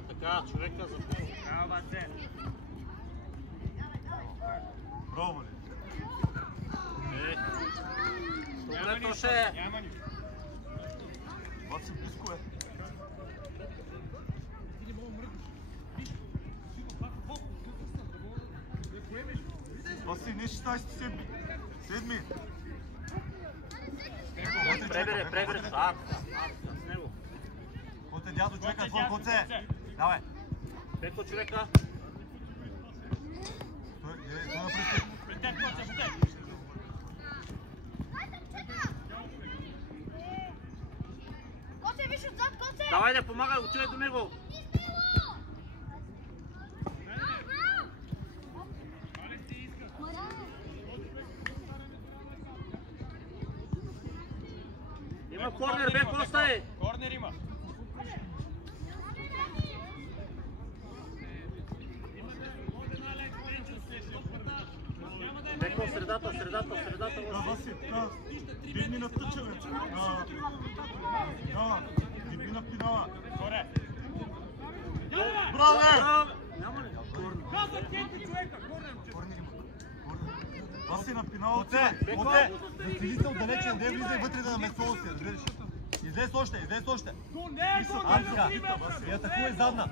така, човека за него. Браво, Васе. Браво, ли? Добре, Тоше. Няма нищо. Васи близко е. Васи, не 16-7. Седми. Пребере, с него. Коте, дядо, човека, твой коце. Давай. Пеко човека. Той напред. Пред теб, коце, пред теб. Коце, виж отзад, коце! Давай да помагай, отивай до него. Има корнер, бе, Коста е. Корнер има. Беко, средата. Васи, бигни на тъча, бе. Бигни на пинала. Горе. Браво, бе! Няма ли? Каза 5 човека, корнер. Васи на пинала. Коте! Да седи се отдалече, не влизай вътре да намесува се, разбираш. Излез още. То не е корнер. И атакувай задна.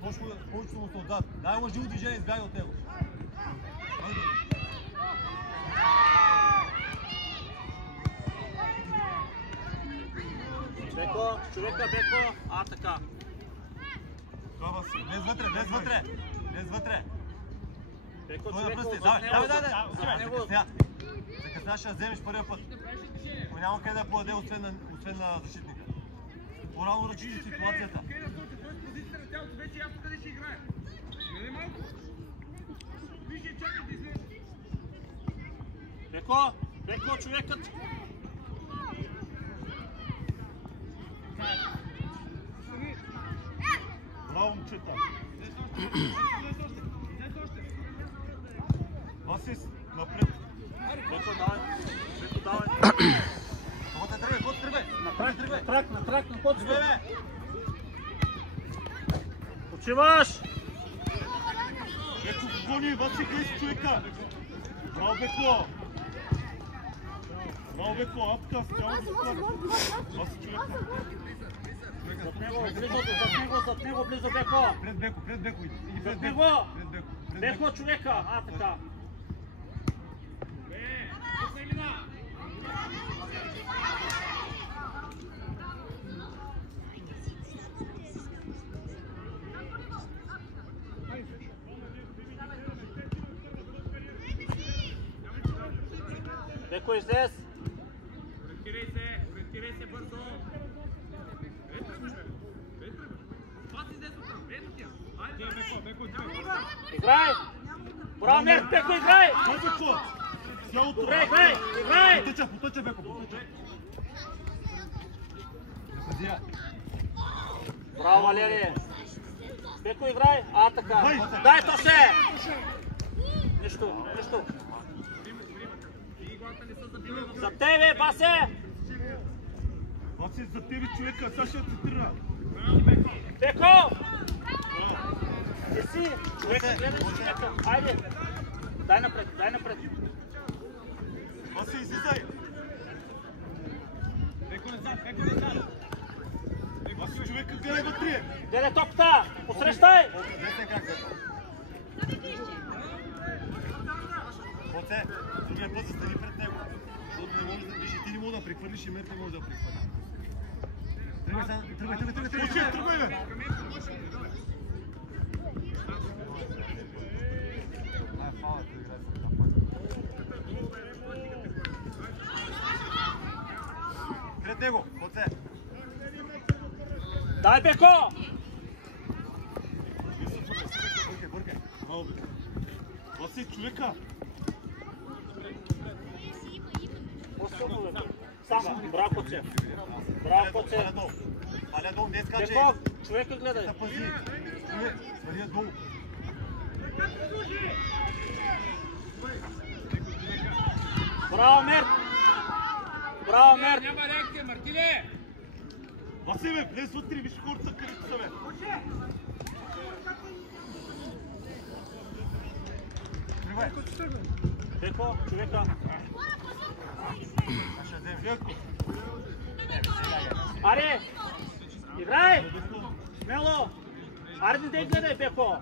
Повечето му се отзад. Дай лъжи от движение, избягай от него. Беко, човека, Беко. Така. Това си. Влез вътре. Беко, Той човека, напръсти. отзад него. Давай. Закъсня ще вземеш първия път. Но няма къде да подаде, освен на защитника. По-рано ръчи ситуацията. Позицията на тялото вече ясно къде ще играе. Не малко. Виж, чакай да излезе. Беко, човекът. Браво, момчета. Васис, напред. Беко, давай. Коте, тръгвай. На трак, на код. Тръгвай, бе. Почиваш! Беко, гони, Васи, къде си човека? Браво, Беко. Апкас, тяло да склади. Васи, човека. Зад него, близо, Беко. Пред Беко. Иди пред Беко. Беко. Беко, човека. Така. Беко, излез. Ориентирай се бързо. Беко. Играй! Браво, Мерт, Беко, играй! Добре, играй! Потъча, Беко. Браво, Валерий! Беко, играй! Така! Дай, Тоше! Нищо! За тебе, Басе! Васи, за тебе, човека, сега ще цитира. Беко! Ти си! Човека, гледай човека! Айде! Дай напред! Васи, излизай! Беко назад. Васи, човека, гледай вътре! Гледай топката! Посрещай! Десен как, Беко. Коце, другия път застани пред него. Защото не може да виж и ти не мога да прехвърлиш и Мерт не може да прехвърли. Тръгвай, бе! Пред него, Коце! Дай, Беко! Бъркай. Браво, бе. Васи, човека! Само, браво, Коце! Аля долу, не скачай! Беко, човека гледай! Запази! Сваля долу! Браво, Мерт! Няма реакция, Мартине! Василе, влез вътре, виж хората където са, бе. Тривай. Беко, човека. Ще вземеш. Аре! Играй! Смело! Аре, не гледай, Беко!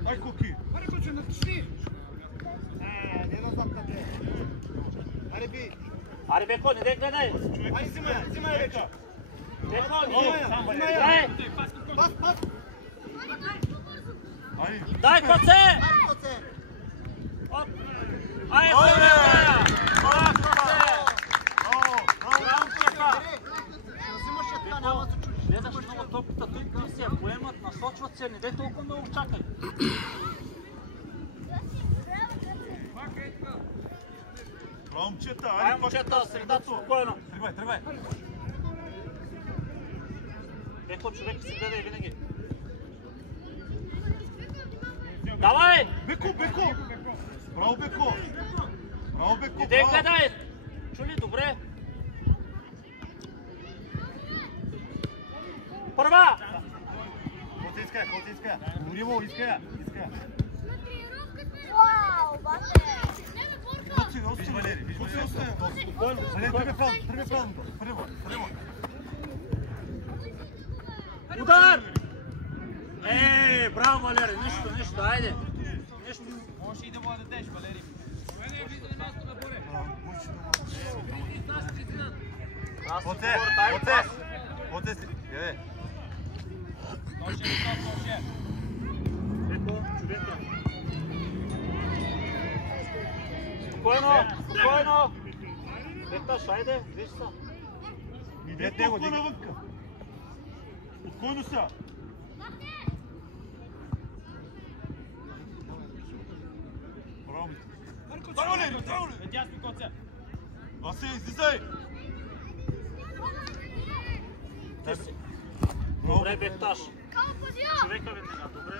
Дай Коки. Аре, коче, натисни! Аре, Беко, не гледай! Ай, взимай, вече. Беко, не! Играй! Ай, Дай, Коце! Оп! Ай, Коце! Браво, Коце! Браво, Коце! Гледаш много топката, тук се я поемат, насочват се, не дай толкова много чакай. браво, момчета. Ай, момчета, средата, спокойно. Тръгвай. Беко, човек си гледай винаги. Давай! Беко! Браво, Беко! Иде гледай! Чули, добре? Първа! Колко иска? Говори му, иска. Вау, бате! Виж, Валери, виж. Валери, тръгвай правилното. Първо. Удар! Браво, Валери, нищо, айде. Нищо. Може и да му я дадеш, Валери. Оце си. Еде. Беко, човека. Спокойно! Бекаш, айде, виж са. Иде толкова навънка. Спокойно са. Браво. Дай, Валери! Дясни, коце! Васи, излизай! Добре, Бекташ. Човека веднага, добре.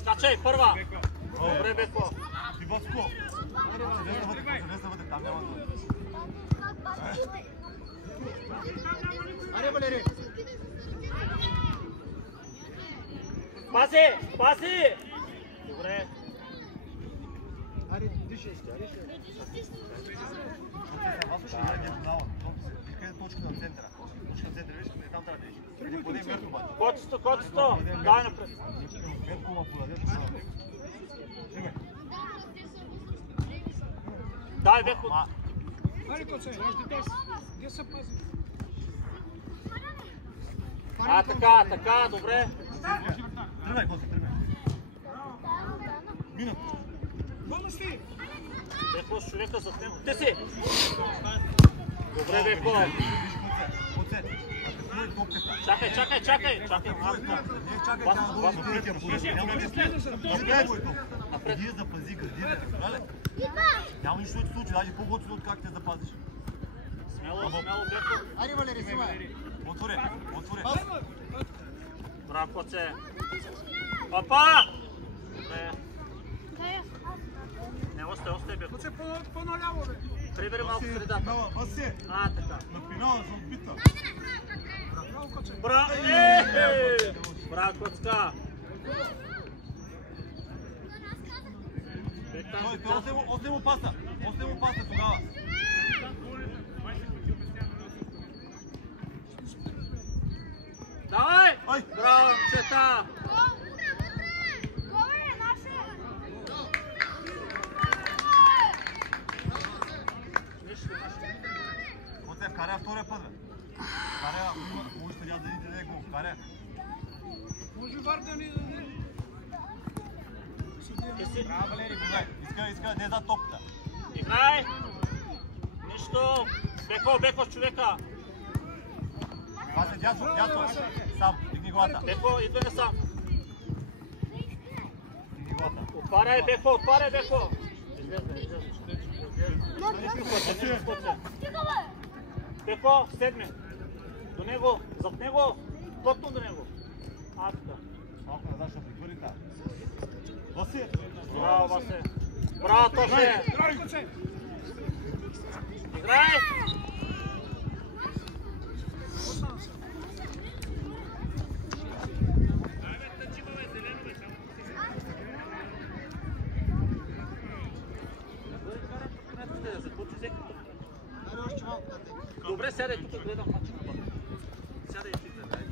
Скачай, първа! Добре, Беко. Ти, Васко! Влез навътре, там няма да... Аре, Валери! Пази! Добре. Аре, дишай ще. Васко ще играе диагонала. Къде точка на центъра? Точка на центъра, виж, там трябва да еш. Къде поде Мерко, бе. Котсто! Дай напред. Мерко ма подаде, това. Дай, Беко. Аре, коце, где са пази? Така, добре. Тръгвай, Коце, тръгвай. Минат. Помощ ли? Беко с човека зад него. Ти си! Добре, Беко. Коце, а какво е топката? Чакай. Не чакай, трябва да дойде първия поръча. Няма да напред. Ние запази градина, разбрали? Няма нищо да ти случи, даже по-готино от как те запазиш. Смело, Беко. Аре, Валери, снимай! Отвори. Браво, Коце. Опа! Добре. Не, остай, Беко. Коце, по-наляво, бе! Прибери малко средата. Васе, Така. на пинала за отбита. Браво, коце! Браво, Браво, Коцка. Остай му паса тогава. Давай! Ай! Браво, момчета! Коце, вкаря втория път, бе. Вкаря, ако може да дадите него, вкаря. Може вар да ни даде? Браво, Валери, иска, не за топката. Играй! Нищо! Беко с човека! Това се дясно, сам, дигни главата. Беко, идвай сам! Дигни главата. Отваряй, Беко! Беко, седми! До него, зад него, точно до него! Така. Малко назад ще прихвърли тази. Васи! Браво, Васе! Браво, Тоше! Играй! Добре, сядай тук, гледам мача на бъде. Сядай ти, гледай.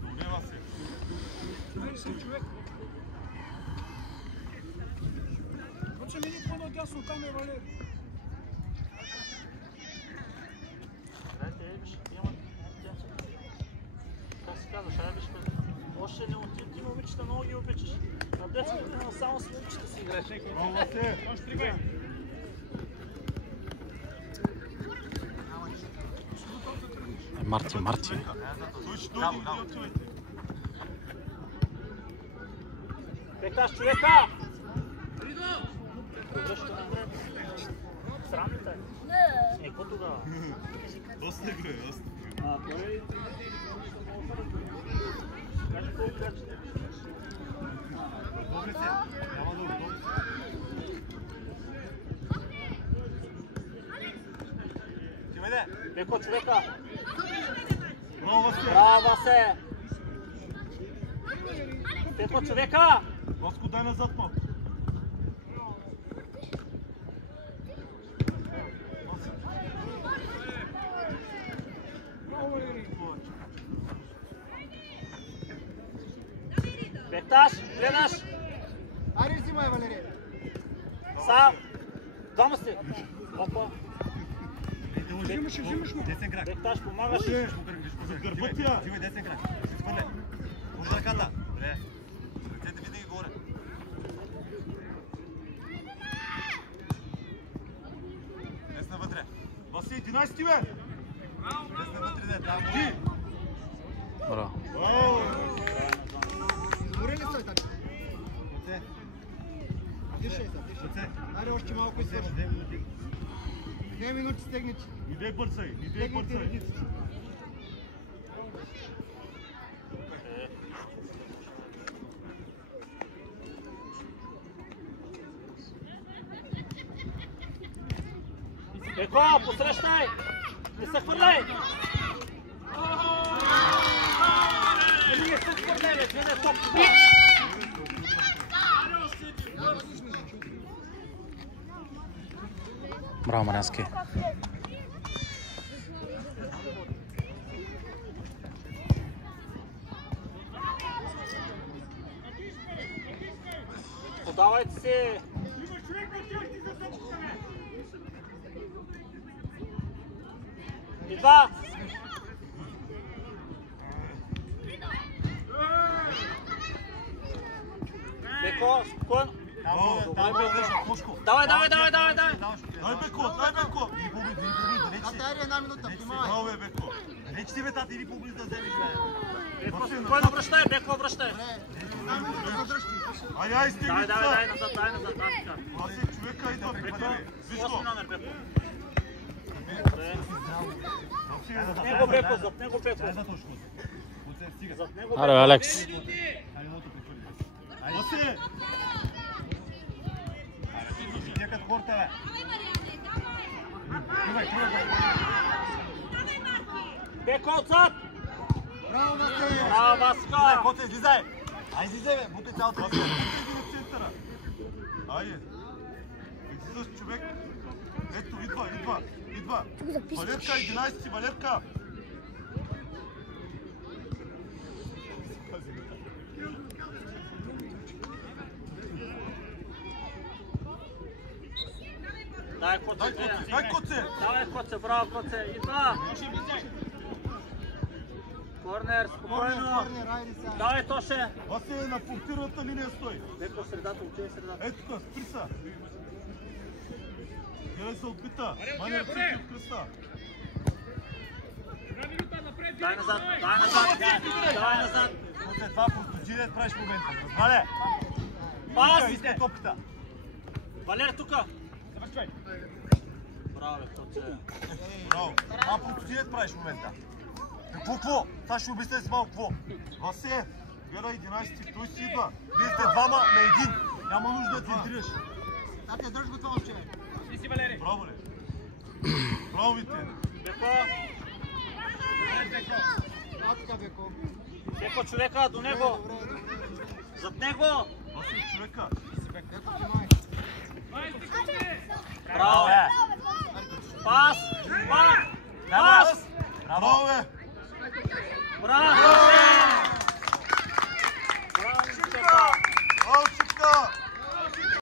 Добре, Васи! Хоче ли по-надясно там е Валери? Дайте, виж, има... Как се казваш, ай виж, още не отиди, ти момичета много ги обичаш. На детска година само с момичета си играеш. Браво, Васи! Още три бе! Марти. Той ще дойде и отивайте. Бекаш, човека! Добре, ще направим. Срамите? Не. Какво тогава? Доста игра, доста. Добре. Кажи колко гачи. Добре се, няма да удобно. Ти веде! Беко, човека! Браво, Васи! Браво, Васе! Беко, човека! Васко, дай назад малко. Бекташ, гледаш! Аре, взимай, Валери! Сам! Двама сте! Опа! Взимаш му! Десен крак. Бекташ, помагаш! За гърбатия! Взимай десен крак. Ще свърля. Може ръката. Добре. Ръцете види ги горе. Десна вътре. Васи, 11 бе! Десна вътре, да. Ти! Браво. Браво! Горе ли стой така? Ръце. Дишай са, дишай. Ръце. Аре, още малко и свърши. 2 минути стегнете. Идей бързай, идей Стегнете бързай. редиците. Беко, посрещай! Не се хвърляй! Не се хвърляй, бе! Гледай топката! Браво, Марянски. Подавайте се! Идва! Беко, спокойно! Давай! Дай Беко, дай Беко! Иди по-близо, речи си. Аре, една минута, внимавай. Браво бе, Беко. Речи си бе, тата, иди по-близо да вземе играе. Беко, спокойно връщай, Беко, връщай! Една минута задръжки. Ай, стигни Дай назад, дай назад, така. Васи, човека идва, Беко, припаде. Виж го. 8 номер, Беко. Зад Него, Беко, зад него, Беко. Ай, зад точно. Оце, стига. Зад него, Аре, Беко. Алекс. Айде, ното прехвърли. Васи! Тия като хората, бе. Тръгвай. Беко, отзад! Браво, Васе! Браво, Васка! Коте, излизай! Ай, излизай, бе! Букай цялото. Васи, иди в центъра. Айде. Излизаш, човек. Ето, идва. Валерка, 11 си, Валерка. Дай, Коце! Дай, Коце! Давай, Коце, браво, Коце! Идва! Корнер, спокойно! Корнер, айде сега. Давай, Тоше! Васи, на пунктирната линия стой. Беко в средата, отиде в средата. Ето тук, спри са. Гледай се опита. Мани ръцете от кръста. Дай назад! Коце, това просто да правиш в момента. Разбрале? Пас! Иска топката. Валер, тука! Браво, бе, Коце! Браво. Това просто да правиш в момента. Какво? Сега ще обясня си малко какво. Васе, гледай 11-ти, той си идва. Вие сте двама на един. Няма нужда да ти дръж. Тате, дръж го това овче. Ти си, Валери. Браво, ли? Браво, Вите. Беко, Натка, Беко. Беко човека до него. Зад него. Васе, човека. Беко, снимай. Браво, бе. Пас. Пас. Браво, бе. Браво.